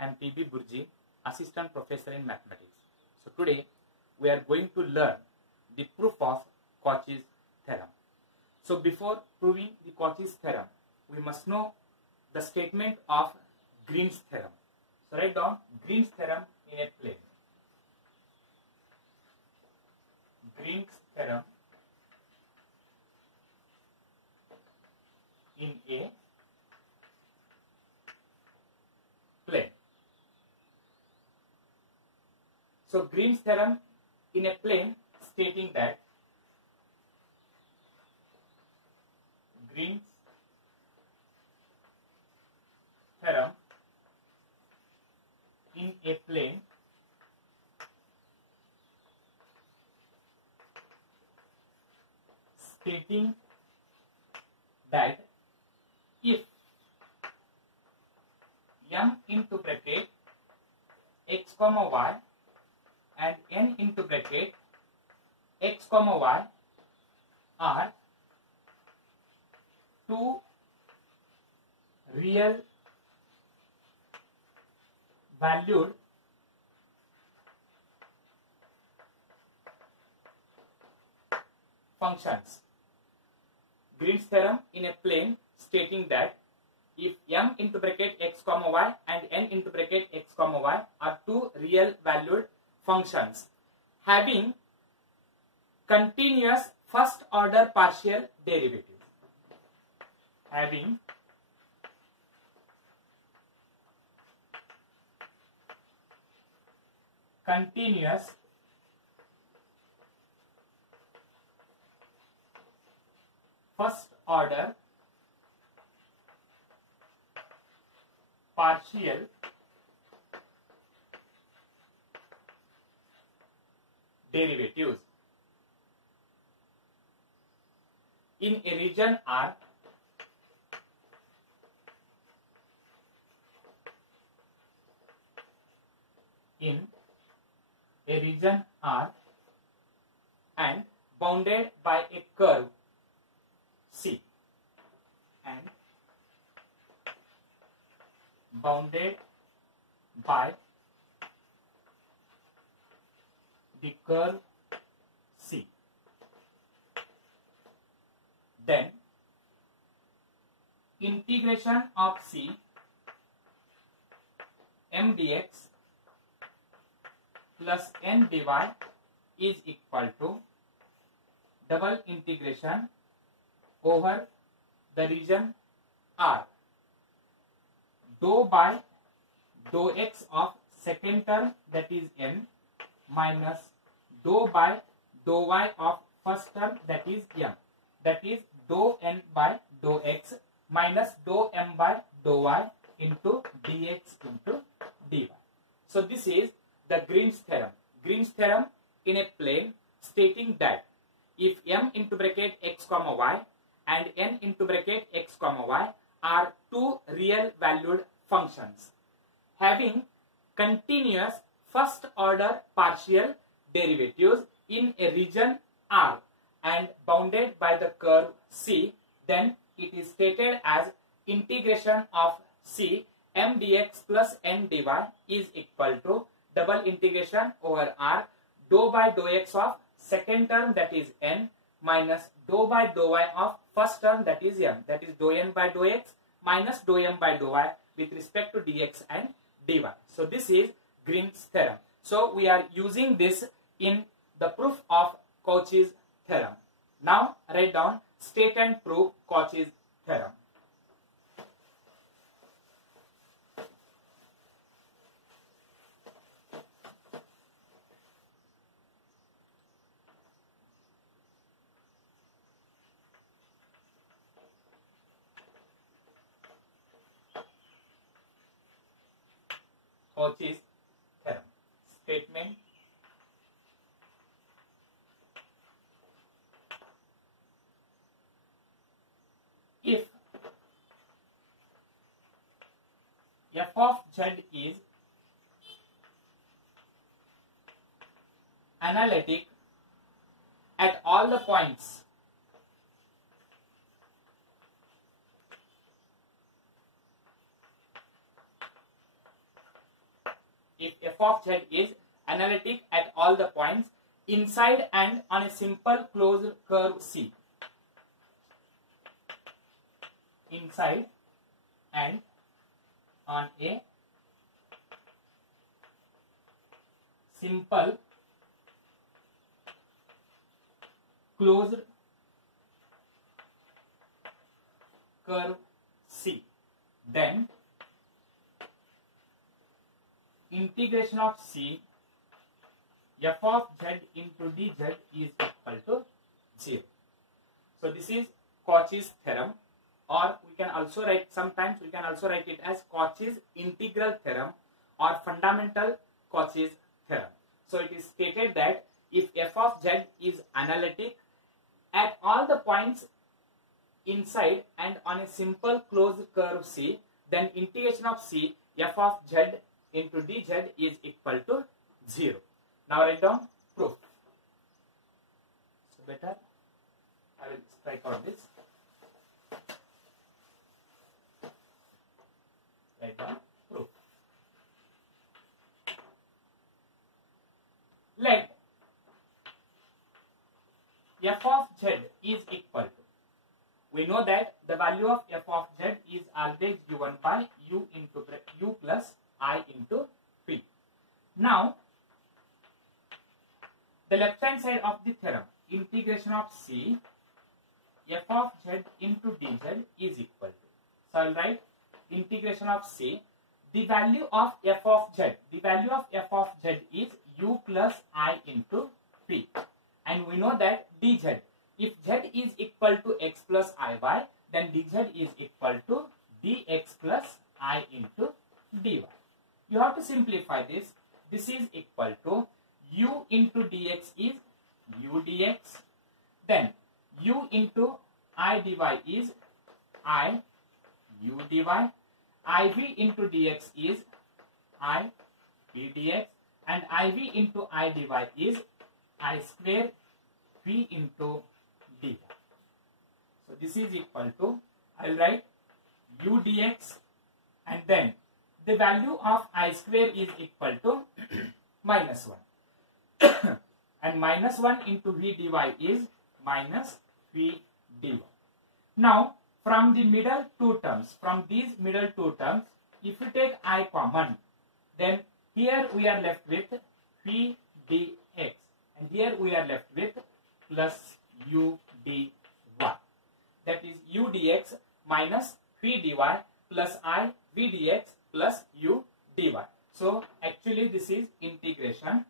I am P.B. Burji, Assistant Professor in Mathematics. So today we are going to learn the proof of Cauchy's theorem. So before proving the Cauchy's theorem, we must know the statement of Green's theorem. So write down Green's theorem in a plane. Green's theorem in a plane. So Green's theorem in a plane stating that Green's theorem in a plane stating that if m into bracket x comma y and n into bracket x comma y are two real valued functions. Green's theorem in a plane stating that if m into bracket x comma y and n into bracket x comma y are two real valued functions having continuous first order partial derivative. Having continuous first order partial derivatives in a region R and bounded by a curve C and bounded by the curve C. Then integration of C m dx plus n dy is equal to double integration over the region R dou by dou x of second term that is n minus dou by dou y of first term that is m, that is dou n by dou x minus dou m by dou y into dx into dy. So this is the Green's theorem. Green's theorem in a plane stating that if m into bracket x comma y and n into bracket x comma y are two real valued functions having continuous first order partial derivatives in a region R and bounded by the curve C, then it is stated as integration of C m dx plus n dy is equal to double integration over R dou by dou x of second term that is n minus dou by dou y of first term that is m, that is dou n by dou x minus dou m by dou y with respect to dx and dy. So this is Green's theorem. So we are using this in the proof of Cauchy's theorem. Now write down state and prove Cauchy's theorem. Cauchy's theorem. Statement if f of z is analytic at all the points f of z is analytic at all the points inside and on a simple closed curve C. Inside and on a simple closed curve C, then integration of C f of z into dz is equal to 0. So this is Cauchy's theorem, or we can also write, sometimes we can also write it as Cauchy's integral theorem or fundamental Cauchy's theorem. So it is stated that if f of z is analytic at all the points inside and on a simple closed curve C, then integration of C f of z into dz is equal to 0. Now write down proof. So better I will strike out this. Write down proof. Let f of z is equal to, we know that the value of f of z is always given by u plus I into p. Now the left hand side of the theorem, integration of C f of z into dz is equal to, so I will write integration of C, the value of f of z, the value of f of z is u plus I into p, and we know that dz, if z is equal to x plus iy, then dz is equal to dx plus I into dy. You have to simplify this. This is equal to u into dx is u dx, then u into I dy is I u dy, iv into dx is I v dx, and iv into I dy is I square v into dy. So this is equal to, I will write u dx, and then the value of I square is equal to minus 1 and minus 1 into v dy is minus v dy. Now from the middle two terms, from these middle two terms, if you take I common, then here we are left with v dx, and here we are left with plus u dy. That is u dx minus v dy plus I v dx plus u dy. So actually this is integration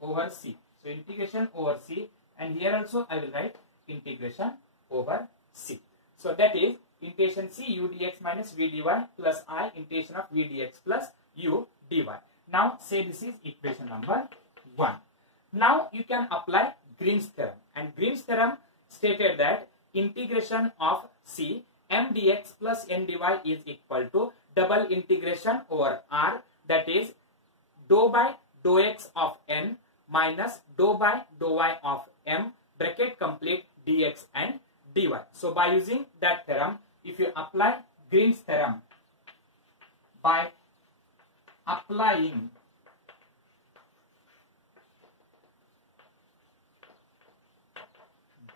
over C. So integration over C, and here also I will write integration over C. So that is integration C u dx minus v dy plus I integration of v dx plus u dy. Now say this is equation number 1. Now you can apply Green's theorem, and Green's theorem stated that integration of C m dx plus n dy is equal to double integration over R, that is dou by dou x of n minus dou by dou y of m, bracket complete dx and dy. So by using that theorem, if you apply Green's theorem, by applying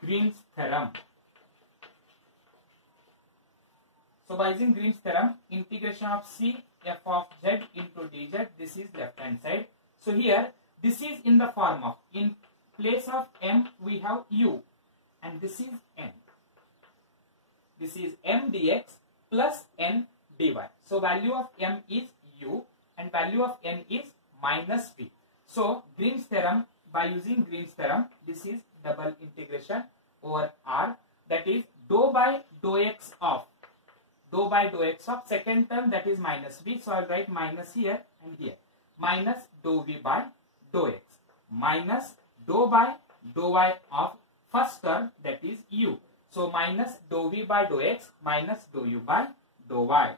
Green's theorem, so by using Green's theorem, integration of C f of z into dz, this is left hand side. So here this is in the form of, in place of m we have u, and this is n. This is m dx plus n dy. So value of m is u and value of n is minus v. So Green's theorem, by using Green's theorem, this is double integration over R, that is dou by dou x of second term, that is minus v. So I will write minus here and here, minus dou v by dou x minus dou by dou y of first term, that is u. So minus dou v by dou x minus dou u by dou y.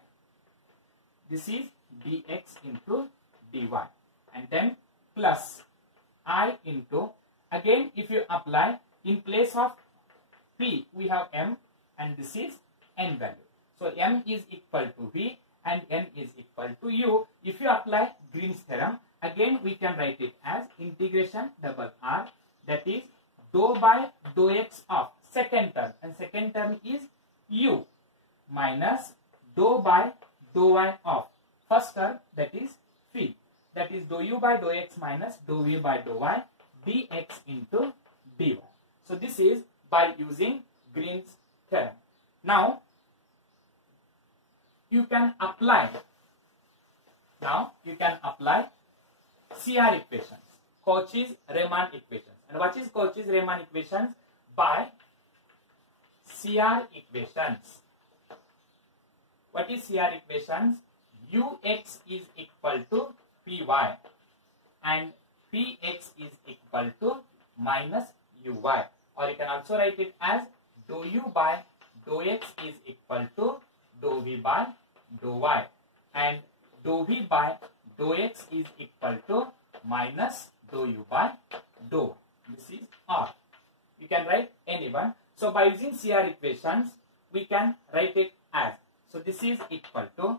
This is dx into dy, and then plus I into, again if you apply, in place of p we have m, and this is n value. So m is equal to v and n is equal to u. If you apply Green's theorem, again we can write it as integration double r, that is dou by dou x of second term, and second term is u, minus dou by dou y of first term, that is phi, that is dou u by dou x minus dou v by dou y dx into dy. So this is by using Green's theorem. Now you can apply CR equations, Cauchy-Riemann equations. And what is Cauchy-Riemann equations? By CR equations. What is CR equations? Ux is equal to Py and Px is equal to minus Uy, or you can also write it as dou u by dou x is equal to dou v by dou y, and dou v by dou x is equal to minus dou u by dou. This is R. You can write any one. So by using CR equations, we can write it as, so this is equal to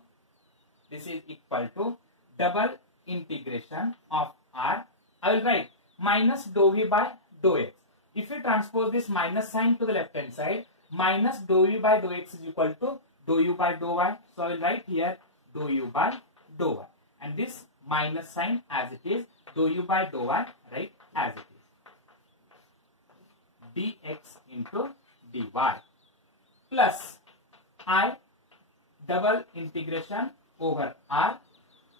double integration of R. I will write minus dou v by dou x. If you transpose this minus sign to the left hand side, minus dou v by dou x is equal to dou u by dou y. So I will write here dou u by dou y, and this minus sign as it is, dou u by dou y, right, as it is, dx into dy, plus I double integration over R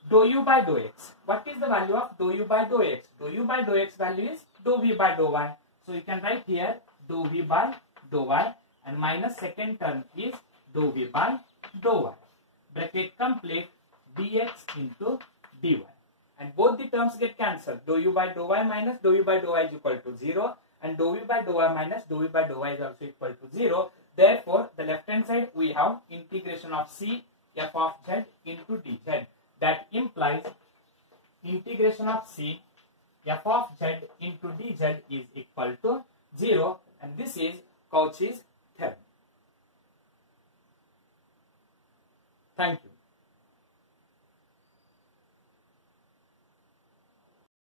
dou u by dou x. What is the value of dou u by dou x? Dou u by dou x value is dou v by dou y. So you can write here dou v by dou y, and minus second term is dou v by dou y. Bracket complete, dx into dy. And both the terms get cancelled. Dou u by dou y minus dou u by dou y is equal to 0. And dou v by dou y minus dou v by dou y is also equal to 0. Therefore, the left hand side we have integration of c f of z into dz. That implies integration of c f of z into dz is equal to 0, and this is Cauchy's theorem. Thank you.